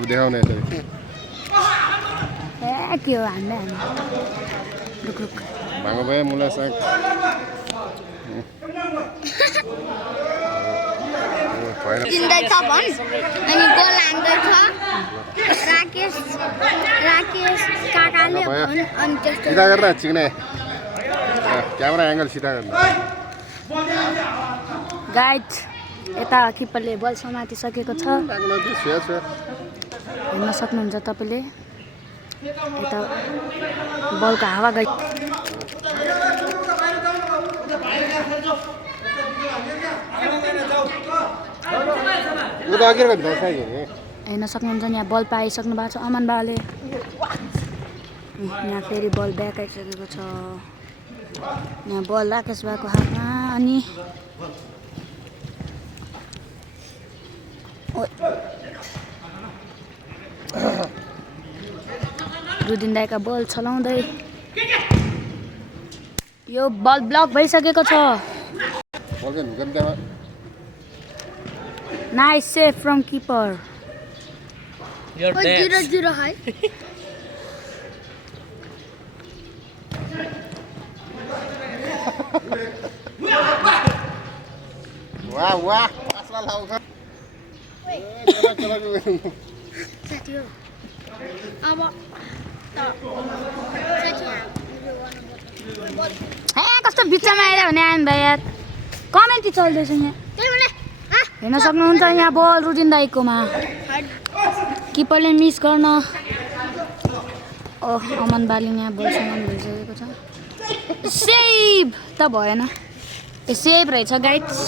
अब देखाउने यसरी ए के हो हान्दै हान्दै रुक रुक भागो भयो मुला साग जिन्दैछ भन् अनि गोल हान्दैछ राकेश काकाले भन् अनि त्यस्तो सिधा गरेर चिक्ने क्यामेरा एङ्गल सिधा गर्नु गाइड यता किपरले बल समातिसकेको छ हेर्न सक्नुहुन्छ तपाईँले यता बलको हावा गई हेर्न सक्नुहुन्छ यहाँ बल पाइसक्नु भएको छ अमन बाले यहाँ फेरि बल ब्याक आइसकेको छ यहाँ बल राकेश बाको हातमा अनि रुदिन दाइका बल चलाउँदै यो बल ब्लक भइसकेको छ nice save from keeper You're 0-0 है वाह वाह पासला लाउँछ साथी हो अब ए कस्तो बिचमा आएर भने आइन भाइ यार कमेन्ट्री चल्दैछ यहाँ हेर्न सक्नुहुन्छ यहाँ बल रुदिन दाइकोमा किपरले मिस गर्न अमन बालिङ यहाँ बल समान भइसकेको छ सेभ त भएन ए सेभ रहेछ गाइड्स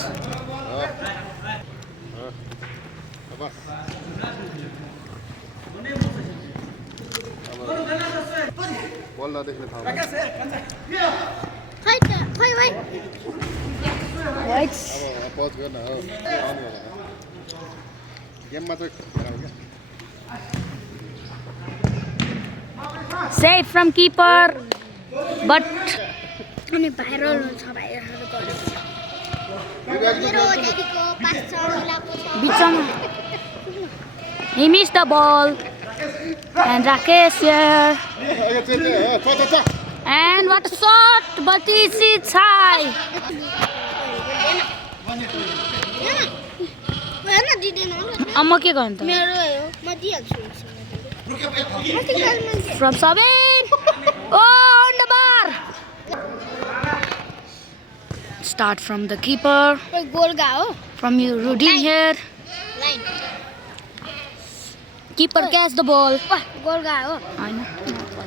बल नदेख्ने ठाउँमा गाइड्स पज गर्न हो गेममा चाहिँ सेभ फ्रम किपर बट अनि भाइरल हुन्छ भाइरलहरु गरेको मेरो दिदीको पास छ मिलाको छ बिचमा he missed the ball and Rakesh here and what a shot but it's high हैन दिदी न अब म के गर्नु त मेरो हो म दिइहाल्छु from Sabin oh on the bar start from the keeper कोही गोल गयो from you Rudin here line keeper catch the ball goal गयो हैन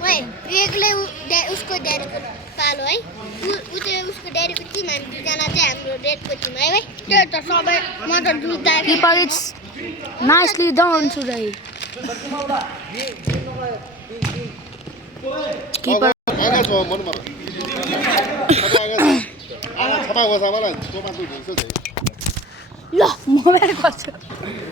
ओए एकले उसको ड्याडीको पालो है उ चाहिँ उसको ड्याडीको टिम हामी दुईजना चाहिँ हाम्रो रेडको टिम है भाइ त्यो त सबै म त दुईटा keeper it's nicely done today keeper आगा छ मनमा आगा छपा गोसा मलाई सोमा तु ढुल्छ ल म मेरो गर्छु